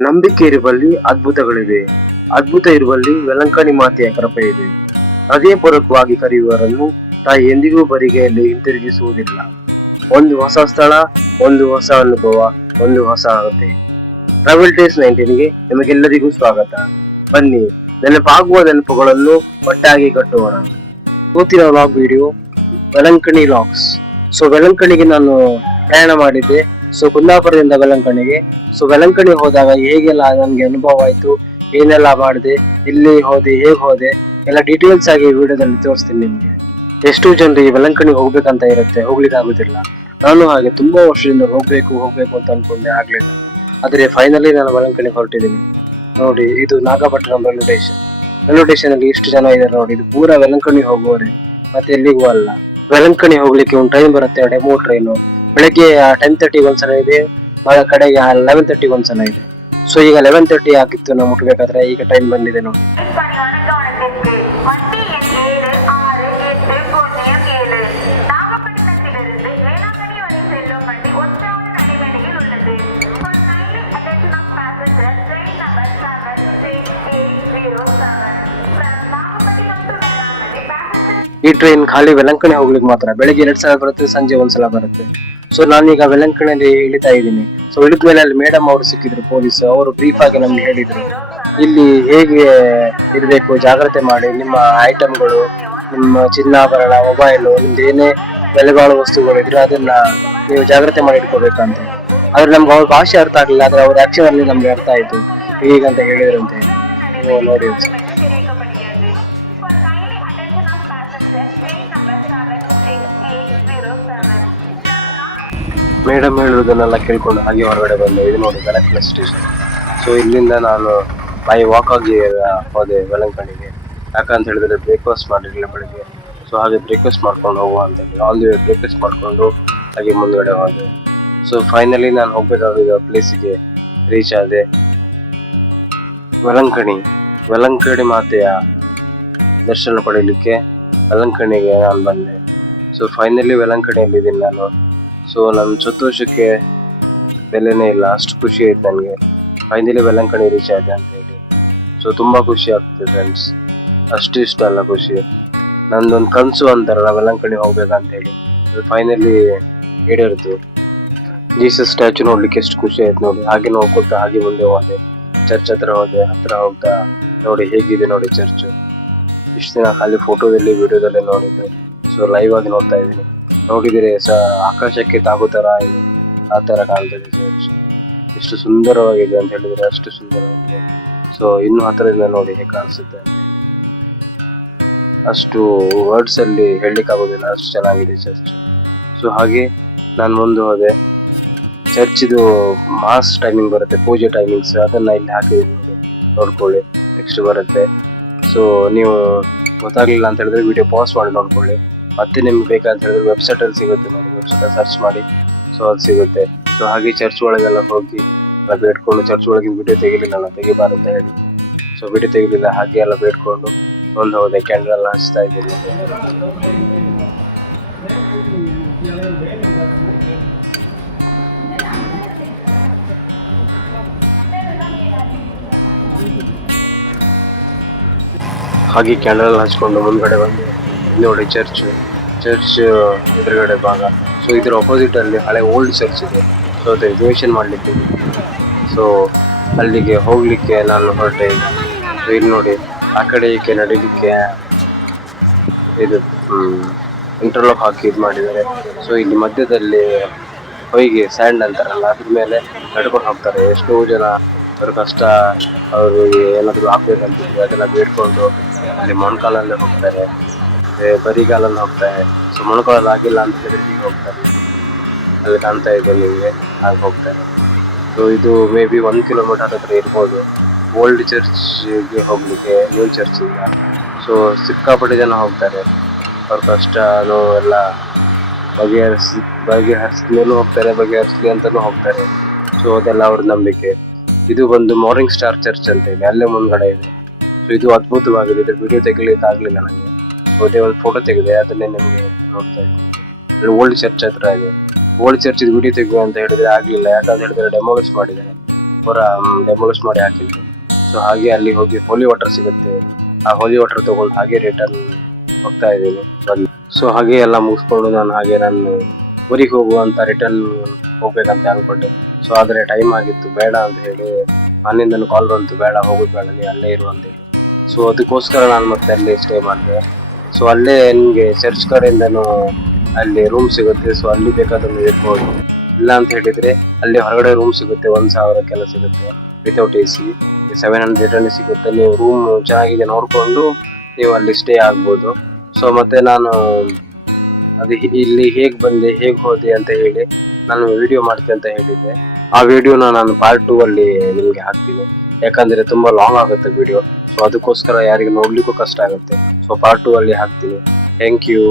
ನಂಬಿಕೆ ಇರುವಲ್ಲಿ ಅದ್ಭುತಗಳಿವೆ, ಅದ್ಭುತ ಇರುವಲ್ಲಿ ವೆಲಂಕಣಿ ಮಾತೆಯ ಕೃಪೆ ಇದೆ. ಹೃದಯಪೂರ್ವಕವಾಗಿ ಕರೆಯುವವರನ್ನು ತಾಯಿ ಎಂದಿಗೂ ಬರಿಗೆಯಲ್ಲಿ ಹಿಂತಿರುಗಿಸುವುದಿಲ್ಲ. ಒಂದು ಹೊಸ ಸ್ಥಳ, ಒಂದು ಹೊಸ ಅನುಭವ, ಒಂದು ಹೊಸ ಕತೆ. ಟ್ರಾವೆಲ್ ಡೇಸ್ 19ಗೆ ನಿಮಗೆಲ್ಲರಿಗೂ ಸ್ವಾಗತ. ಬನ್ನಿ, ನೆನಪಾಗುವ ನೆನಪುಗಳನ್ನು ಒಟ್ಟಾಗಿ ಕಟ್ಟೋಣ. ಇವತ್ತಿನ vlog video Velankanni logs. So ವೆಲಂಕಣಿಗೆ ನಾನು ಪ್ರಯಾಣ ಮಾಡಿದ್ದೆ. ಸೊ ಕುಂದಾಪುರದಿಂದ ವೆಲಂಕಣಿಗೆ. ಸೊ ವೆಲಂಕಣಿ ಹೋದಾಗ ಹೇಗೆಲ್ಲ ನನಗೆ ಅನುಭವ ಆಯ್ತು, ಏನೆಲ್ಲ ಮಾಡಿದೆ, ಎಲ್ಲಿ ಹೋದೆ, ಹೇಗೆ ಹೋದೆ, ಎಲ್ಲ ಡೀಟೇಲ್ಸ್ ಆಗಿ ವಿಡಿಯೋದಲ್ಲಿ ತೋರಿಸ್ತೀನಿ ನಿಮ್ಗೆ. ಎಷ್ಟು ಜನರಿಗೆ ವೆಲಂಕಣಿ ಹೋಗ್ಬೇಕಂತ ಇರುತ್ತೆ, ಹೋಗ್ಲಿಕ್ಕೆ ಆಗುದಿಲ್ಲ. ನಾನು ಹಾಗೆ ತುಂಬಾ ವರ್ಷದಿಂದ ಹೋಗ್ಬೇಕು ಅಂತ ಅನ್ಕೊಂಡೆ, ಆಗ್ಲಿಲ್ಲ. ಆದ್ರೆ ಫೈನಲಿ ನಾನು ವೆಲಂಕಣಿ ಹೊರಟಿದ್ದೀನಿ. ನೋಡಿ, ಇದು ನಾಗಪಟ್ಟಣಂ ರೈಲ್ವೆ ಸ್ಟೇಷನ್ ಅಲ್ಲಿ ಎಷ್ಟು ಜನ ಇದ್ದಾರೆ ನೋಡಿ. ಇದು ಪೂರಾ ವೆಲಂಕಣಿ ಹೋಗುವವರೇ, ಮತ್ತೆ ಎಲ್ಲಿಗೂ ಅಲ್ಲ. ವೆಲಂಕಣಿ ಹೋಗ್ಲಿಕ್ಕೆ ಒಂದು ಟ್ರೈನ್ ಬರುತ್ತೆ, ಡೆಮೋ ಟ್ರೈನು. ಬೆಳಗ್ಗೆ 10:30 ಒಂದ್ಸಲ ಇದೆ, ಕಡೆಗೆ 11:30 ಒಂದ್ಸಲ ಇದೆ. ಸೊ ಈಗ 11:30 ಆಗಿತ್ತು ನಾವು ಮುಟ್ಬೇಕಾದ್ರೆ, ಈಗ ಟೈಮ್ ಬಂದಿದೆ ನೋಡಿ. ಈ ಟ್ರೈನ್ ಖಾಲಿ ವೆಲಂಕಣಿ ಹೋಗ್ಲಿಕ್ಕೆ ಮಾತ್ರ. ಬೆಳಿಗ್ಗೆ 2 ಸಲ ಬರುತ್ತೆ, ಸಂಜೆ ಒಂದ್ಸಲ ಬರುತ್ತೆ. ಸೊ ನಾನೀಗ ವೆಲಂಕಣಿಯಲ್ಲಿ ಇಳಿತಾ ಇದ್ದೀನಿ. ಸೊ ಇಳಿದ್ಮೇಲೆ ಅಲ್ಲಿ ಮೇಡಮ್ ಅವರು ಸಿಕ್ಕಿದ್ರು, ಪೊಲೀಸ್. ಅವರು ಬ್ರೀಫ್ ಆಗಿ ನಮ್ಗೆ ಹೇಳಿದ್ರು, ಇಲ್ಲಿ ಹೇಗೆ ಇರಬೇಕು, ಜಾಗ್ರತೆ ಮಾಡಿ, ನಿಮ್ಮ ಐಟಮ್ಗಳು, ನಿಮ್ಮ ಚಿನ್ನಾಭರಣ, ಮೊಬೈಲು, ನಿಮ್ದು ಏನೇ ಬೆಲೆ ಬಾಳುವ ವಸ್ತುಗಳಿದ್ರೆ ಅದನ್ನ ನೀವು ಜಾಗ್ರತೆ ಮಾಡಿ ಇಟ್ಕೋಬೇಕಂತ. ಆದ್ರೆ ನಮ್ಗೆ ಅವ್ರ ಭಾಷೆ ಅರ್ಥ ಆಗ್ಲಿಲ್ಲ, ಆದ್ರೆ ಅವ್ರ ಆಕ್ಷನ್ ಅಲ್ಲಿ ನಮ್ಗೆ ಅರ್ಥ ಆಯ್ತು ಹೀಗಂತ ಹೇಳಿದ್ರಂತೆ. ನೀವು ನೋಡಿ. ಮೇಡಮ್ ಹೇಳುವುದನ್ನೆಲ್ಲ ಕೇಳ್ಕೊಂಡು ಹಾಗೆ ಹೊರಗಡೆ ಬಂದೆ. ಇದು ನೋಡಿ ವೆಲಂಕಣಿ ಸ್ಟೇಷನ್. ಸೊ ಇಲ್ಲಿಂದ ನಾನು ಬೈ ವಾಕ್ ಆಗಿ ಹೋದೆ ವೆಲಂಕಣಿಗೆ. ಯಾಕಂತ ಹೇಳಿದ್ರೆ ಬ್ರೇಕ್ಫಾಸ್ಟ್ ಮಾಡಿರಲಿಲ್ಲ ಬೆಳಿಗ್ಗೆ. ಸೊ ಹಾಗೆ ಬ್ರೇಕ್ಫಾಸ್ಟ್ ಮಾಡ್ಕೊಂಡು ಹೋಗುವ ಅಂತ ಹೇಳಿ ಆಲ್ ದಿ ವೇ ಬ್ರೇಕ್ಫಾಸ್ಟ್ ಮಾಡಿಕೊಂಡು ಹಾಗೆ ಮುಂದ್ಗಡೆ ಹೋದೆ. ಸೊ ಫೈನಲಿ ನಾನು ಹೋಗ್ಬೇಕಾಗಿದ್ದ ಪ್ಲೇಸಿಗೆ ರೀಚ್ ಆದೆ. ವೆಲಂಕಣಿ ಮಾತೆಯ ದರ್ಶನ ಪಡೀಲಿಕ್ಕೆ ವೆಲಂಕಣಿಗೆ ನಾನು ಬಂದೆ. ಸೊ ಫೈನಲಿ ವೆಲಂಕಣಿಯಲ್ಲಿದ್ದೀನಿ ನಾನು. ಸೊ ನನ್ನ ಸಂತೋಷಕ್ಕೆ ಬೆಲೆನೇ ಇಲ್ಲ, ಅಷ್ಟು ಖುಷಿ ಆಯ್ತು ನನಗೆ. ಫೈನಲಿ ವೆಲಂಕಣಿ ರೀಚ್ ಆಯ್ತು ಅಂತ ಹೇಳಿ. ಸೊ ತುಂಬಾ ಖುಷಿ ಆಗ್ತದೆ ಫ್ರೆಂಡ್ಸ್, ಅಷ್ಟು ಇಷ್ಟ ಅಲ್ಲ ಖುಷಿ. ನಂದೊಂದು ಕನಸು ಅಂತಾರಲ್ಲ ವೆಲಂಕಣಿ ಹೋಗ್ಬೇಕಂತ ಹೇಳಿ, ಅದು ಫೈನಲಿ ಈಡೇರಿತು. ಜೀಸಸ್ ಸ್ಟ್ಯಾಚು ನೋಡ್ಲಿಕ್ಕೆ ಎಷ್ಟು ಖುಷಿ ಆಯ್ತು ನೋಡಿ. ಹಾಗೆ ನೋಡ್ಕೊತಾ ಹಾಗೆ ಮುಂದೆ ಹೋದೆ. ಚರ್ಚ್ ಹತ್ರ ಹೋಗ್ತಾ ನೋಡಿ ಹೇಗಿದೆ ನೋಡಿ ಚರ್ಚ್. ಇಷ್ಟು ದಿನ ಖಾಲಿ ಫೋಟೋದಲ್ಲಿ ವಿಡಿಯೋದಲ್ಲಿ ನೋಡಿದ್ದೆ. ಸೊ ಲೈವ್ ಆಗಿ ನೋಡ್ತಾ ಇದ್ದೀನಿ. ನೋಡಿದರೆ ಆಕಾಶಕ್ಕೆ ತಾಗೋ ತರ ಇದೆ, ಆ ತರ ಕಾಣ್ತದೆ ಚರ್ಚ್. ಎಷ್ಟು ಸುಂದರವಾಗಿದೆ ಅಂತ ಹೇಳಿದ್ರೆ ಅಷ್ಟು ಸುಂದರವಾಗಿದೆ. ಸೊ ಇನ್ನು ಹತ್ತಿರದಿಂದ ನೋಡಿ ಹೇಗೆ ಕಾಣಿಸುತ್ತೆ ಅಂತ ಹೇಳಿ, ಅಷ್ಟು ವರ್ಡ್ಸ್ ಅಲ್ಲಿ ಹೇಳಲಿಕ್ಕೆ ಆಗೋದಿಲ್ಲ, ಅಷ್ಟು ಚೆನ್ನಾಗಿದೆ ಚರ್ಚ್. ಸೊ ಹಾಗೆ ನಾನು ಮುಂದೆ ಹೋದೆ. ಚರ್ಚಿದು ಮಾಸ್ ಟೈಮಿಂಗ್ ಬರುತ್ತೆ, ಪೂಜೆ ಟೈಮಿಂಗ್ಸ್, ಅದನ್ನ ಇಲ್ಲಿ ಹಾಕಿದ್ದೀನಿ ನೋಡಿ, ನೋಡ್ಕೊಳ್ಳಿ. ನೆಕ್ಸ್ಟ್ ಬರುತ್ತೆ. ಸೊ ನೀವು ಗೊತ್ತಾಗ್ಲಿಲ್ಲ ಅಂತ ಹೇಳಿದ್ರೆ ವಿಡಿಯೋ ಪಾಸ್ ಮಾಡಿ ನೋಡ್ಕೊಳ್ಳಿ. ಮತ್ತೆ ನಿಮ್ಗೆ ಬೇಕಂತ ಹೇಳಿದ್ರೆ ವೆಬ್ಸೈಟ್ ಅಲ್ಲಿ ಸಿಗುತ್ತೆ ನೋಡಿ, ವೆಬ್ಸೈಟ್ ಸರ್ಚ್ ಮಾಡಿ. ಸೊ ಅದು ಸಿಗುತ್ತೆ. ಸೊ ಹಾಗೆ ಚರ್ಚ್ ಒಳಗೆಲ್ಲ ಹೋಗಿ ಬೇಡ್ಕೊಂಡು, ಚರ್ಚ್ ಒಳಗೆ ವಿಡಿಯೋ ತೆಗಿಲಿಲ್ಲ, ತೆಗಿಬಾರ್ದು ಅಂತ ಹೇಳಿ. ಸೊ ವಿಡಿಯೋ ತೆಗಿಲಿಲ್ಲ, ಹಾಗೆ ಎಲ್ಲ ಬೇಡ್ಕೊಂಡು ಒಂದು ಹೋದೆ. ಕ್ಯಾಂಡಲ್ ಎಲ್ಲ ಹಚ್ತಾ ಇದ್ದೀನಿ. ಹಾಗೆ ಕ್ಯಾಂಡಲ್ ಹಚ್ಕೊಂಡು ಮುಂದ್ಗಡೆ ಬಂದು ನೋಡಿ ಚರ್ಚ್ ಎದುರುಗಡೆ ಭಾಗ. ಸೊ ಇದ್ರ ಅಪೋಸಿಟ್ ಅಲ್ಲಿ ಹಳೆ ಓಲ್ಡ್ ಚರ್ಚ್ ಇದೆ. ಸೊ ಅದು ರಿಸರ್ವೇಷನ್ ಮಾಡ್ಲಿಕ್ಕೆ. ಸೊ ಅಲ್ಲಿಗೆ ಹೋಗ್ಲಿಕ್ಕೆ ನಾನು ಹೊರಟೆ. ಇಲ್ಲಿ ನೋಡಿ ಆ ಕಡೆ ಈ ಕಡೆ ನಡೀಲಿಕ್ಕೆ ಇದು ಇಂಟರ್ಲಾಕ್ ಹಾಕಿ ಇದು ಮಾಡಿದ್ದಾರೆ. ಸೊ ಇಲ್ಲಿ ಮಧ್ಯದಲ್ಲಿ ಹೊಯ್ಗೆ ಸ್ಯಾಂಡ್ ಅಂತಾರಲ್ಲ, ಅದ್ರ ಮೇಲೆ ನಡ್ಕೊಂಡು ಹೋಗ್ತಾರೆ. ಎಷ್ಟೋ ಜನ ಅವ್ರ ಕಷ್ಟ, ಅವ್ರಿಗೆ ಏನಾದ್ರು ಆಗ್ಬೇಕಂತಿದ್ರೆ ಅದೆಲ್ಲ ಬೇಡ್ಕೊಂಡು ಅಲ್ಲಿ ಮೊಣಕಾಲಲ್ಲೇ ಹೋಗ್ತಾರೆ, ಬರಿಗಾಲಲ್ಲಿ ಹೋಗ್ತಾರೆ. ಸೊ ಮೊಣಕಾಲಲ್ಲಿ ಆಗಿಲ್ಲ ಅಂತ ಹೇಳಿದ್ರೆ ಈಗ ಹೋಗ್ತಾರೆ. ಅಲ್ಲಿ ಕಾಣ್ತಾ ಇದೆ ನಿಮಗೆ, ಹಾಗೆ ಹೋಗ್ತಾರೆ. ಸೊ ಇದು ಮೇ ಬಿ 1 ಕಿಲೋಮೀಟರ್ ಹತ್ರ ಇರ್ಬೋದು ಓಲ್ಡ್ ಚರ್ಚ್ಗೆ ಹೋಗ್ಲಿಕ್ಕೆ, ನ್ಯೂ ಚರ್ಚಿಂದ. ಸೊ ಸಿಕ್ಕಾಪಟ್ಟೆ ಜನ ಹೋಗ್ತಾರೆ. ಅವ್ರ ಕಷ್ಟ ಎಲ್ಲ ಬಗೆಹರಿಸಿದ್ಮೇಲೂ ಹೋಗ್ತಾರೆ, ಬಗೆಹರಿಸ್ಲಿ ಅಂತಾನೂ ಹೋಗ್ತಾರೆ. ಸೊ ಅದೆಲ್ಲ ಅವ್ರ ನಂಬಿಕೆ. ಇದು ಒಂದು ಮಾರ್ನಿಂಗ್ ಸ್ಟಾರ್ ಚರ್ಚ್ ಅಂತ ಇದೆ, ಅಲ್ಲೇ ಮುಂದ್ಗಡೆ ಇದೆ. ಸೊ ಇದು ಅದ್ಭುತವಾಗಿದೆ. ಇದ್ರ ವಿಡಿಯೋ ತೆಗಿಲಿಕ್ಕೆ ಆಗ್ಲಿಲ್ಲ ನನಗೆ. ಅದೇ ಒಂದು ಫೋಟೋ ತೆಗೆದೆ, ಅದನ್ನೇ ನಿಮಗೆ ನೋಡ್ತಾ ಇದ್ದೀನಿ. ಓಲ್ಡ್ ಚರ್ಚ್ ಹತ್ರ ಇದೆ. ಓಲ್ಡ್ ಚರ್ಚ್ ವಿಡಿಯೋ ತೆಗುವ ಅಂತ ಹೇಳಿದ್ರೆ ಆಗ್ಲಿಲ್ಲ, ಯಾಕಂತ ಹೇಳಿದ್ರೆ ಡೆಮೋಲಿಷ್ ಮಾಡಿದ್ದಾರೆ. ಪೂರ ಡೆಮೋಲಿಷ್ ಮಾಡಿ ಹಾಕಿದ್ರು. ಸೊ ಹಾಗೆ ಅಲ್ಲಿ ಹೋಗಿ ಹೋಲಿ ವಾಟರ್ ಸಿಗುತ್ತೆ, ಆ ಹೋಲಿ ವಾಟರ್ ತಗೊಂಡು ಹಾಗೆ ರಿಟರ್ನ್ ಹೋಗ್ತಾ ಇದ್ದೀನಿ. ಸೊ ಹಾಗೆ ಎಲ್ಲ ಮುಗಿಸ್ಕೊಂಡು ನಾನು ಊರಿಗೆ ಹೋಗುವಂತ ರಿಟರ್ನ್ ಹೋಗ್ಬೇಕಂತ ಅನ್ಕೊಂಡೆ. ಸೊ ಆದ್ರೆ ಟೈಮ್ ಆಗಿತ್ತು, ಬೇಡ ಅಂತ ಹೇಳಿ ಮನೆಯಿಂದನೂ ಕಾಲ್ ಬಂತು, ಬೇಡ ಹೋಗೋದು ಬೇಡ, ನೀ ಅಲ್ಲೇ ಇರು ಅಂತ ಹೇಳಿ. ಸೊ ಅದಕ್ಕೋಸ್ಕರ ನಾನು ಮತ್ತೆ ಅಲ್ಲಿ ಸ್ಟೇ ಮಾಡಿದೆ. ಸೊ ಅಲ್ಲೇ ನಿಮಗೆ ಚರ್ಚ್ ಕಡೆಯಿಂದನೂ ಅಲ್ಲಿ ರೂಮ್ ಸಿಗುತ್ತೆ. ಸೊ ಅಲ್ಲಿ ಬೇಕಾದ್ರೆ ಇರ್ಬೋದು, ಇಲ್ಲ ಅಂತ ಹೇಳಿದ್ರೆ ಅಲ್ಲಿ ಹೊರಗಡೆ ರೂಮ್ ಸಿಗುತ್ತೆ, 1,000 ಸಿಗುತ್ತೆ ವಿತೌಟ್ AC, 700 ಸಿಗುತ್ತೆ. ನೀವು ರೂಮ್ ಚೆನ್ನಾಗಿದೆ ನೋಡ್ಕೊಂಡು ನೀವು ಅಲ್ಲಿ ಸ್ಟೇ ಆಗ್ಬೋದು. ಸೊ ಮತ್ತೆ ನಾನು ಅದು ಇಲ್ಲಿ ಹೇಗೆ ಬಂದೆ ಹೇಗೆ ಹೋದೆ ಅಂತ ಹೇಳಿ ನಾನು ವಿಡಿಯೋ ಮಾಡ್ತೀನಿ ಅಂತ ಹೇಳಿದ್ದೆ. ಆ ವಿಡಿಯೋನ ನಾನು ಪಾರ್ಟ್ 2 ಅಲ್ಲಿ ನಿಮಗೆ ಹಾಕ್ತೀನಿ, ಯಾಕಂದ್ರೆ ತುಂಬಾ ಲಾಂಗ್ ಆಗುತ್ತೆ ವಿಡಿಯೋ. ಸೊ ಅದಕ್ಕೋಸ್ಕರ ಯಾರಿಗೆ ನೋಡ್ಲಿಕ್ಕೂ ಕಷ್ಟ ಆಗುತ್ತೆ. ಸೊ ಪಾರ್ಟ್ 2 ಅಲ್ಲಿ ಹಾಕ್ತೀನಿ. Thank you.